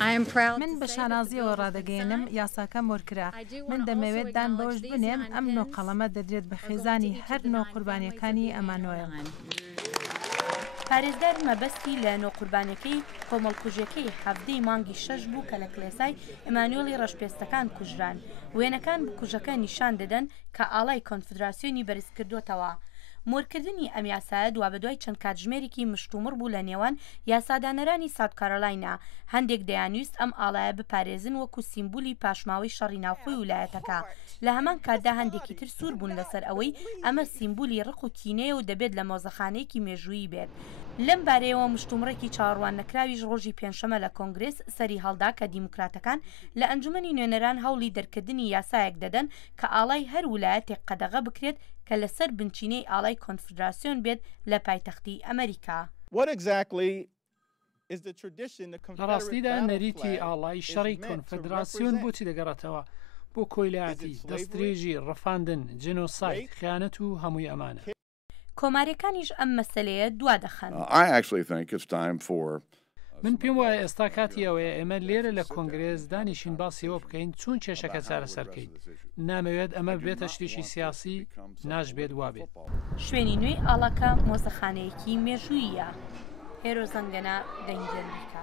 من بە شانازیەوە ڕادەگەێنم یاساکە مۆرکرا من دەمەوێت دان بەوەش بنێم ئەم نۆ قەڵەمە دەدرێت بە خێزانی هەر نۆ قوربانیەکانی ئەمانۆیە. پارێزگار مەبەستی لە نۆ قوربانیەکەی کۆمەڵکوژیەکەی هەفتەی مانگی 6 بوو کە لە کلێسای ئەمانوێلی ڕەشپێستەکان کوژران. وێنەکان بکوژەکە نیشان دەدەن کە ئاڵای کۆنفدراسیۆنی بەرز کردوتەوە. مۆرکردنی ئەم یاسایە دوا بەدوای چەند کاتژمێرێکی مشتومڕ بوو لە نێوان یاسادانەرانی ساوت کارۆلاینا. هەندێک دەیانویست ئەم ئاڵایە بپارێزن وەکو سیمبولی پاشماوەی شەڕی ناوخۆی ویلایەتەکە. لە هەمان کاتدا هەندێکی تر سوور بوون لەسەر ئەوەی ئەمە سیمبولی ڕق و کینەیە و دەبێت لە مۆزەخانەیەکی مێژوویی بێت. لەم بارەیەوە مشتومڕێکی چاوەڕوان نەکراویش ڕۆژی پێنجشەمە لە کۆنگرێس سەری هەڵدا کە دیموکراتەکان لە ئەنجومەنی نوێنەران هەوڵی دەرکردنی یاسایەک دەدەن کە ئاڵای هەر ویلایەتێک قەدەغە بکرێت کە لەسەر بنچینەی ئاڵای کۆنفدراسیۆن بێت لە پایتەختی ئەمریکا. لە ڕاستیدا نەریتی ئاڵای شەڕی کۆنفدراسیۆن بۆچی دەگەڕێتەوە بۆ کۆیلاتی دەستدرێژی ڕەفاندن جێنۆساید خیانەت و هەمووی ئەمانە. کۆمارەکانیش ئەم مەسەلەیە دوا دەخەن. من پێم وایە ئێستا کاتی ئەوەیە ئێمە لێرە لە کۆنگرێز دانیشین باسیەوە بکەین چون کێشەکە چارەسەرکەین. نامەوێت ئەمە بێتە شتێکی سیاسی ناژبێت وابێت. شوێنی نوێی ئاڵاکە مۆزەخانەیەکی مێژوویە. هێرۆ زەنگەنە دەنگی ئەمریکا.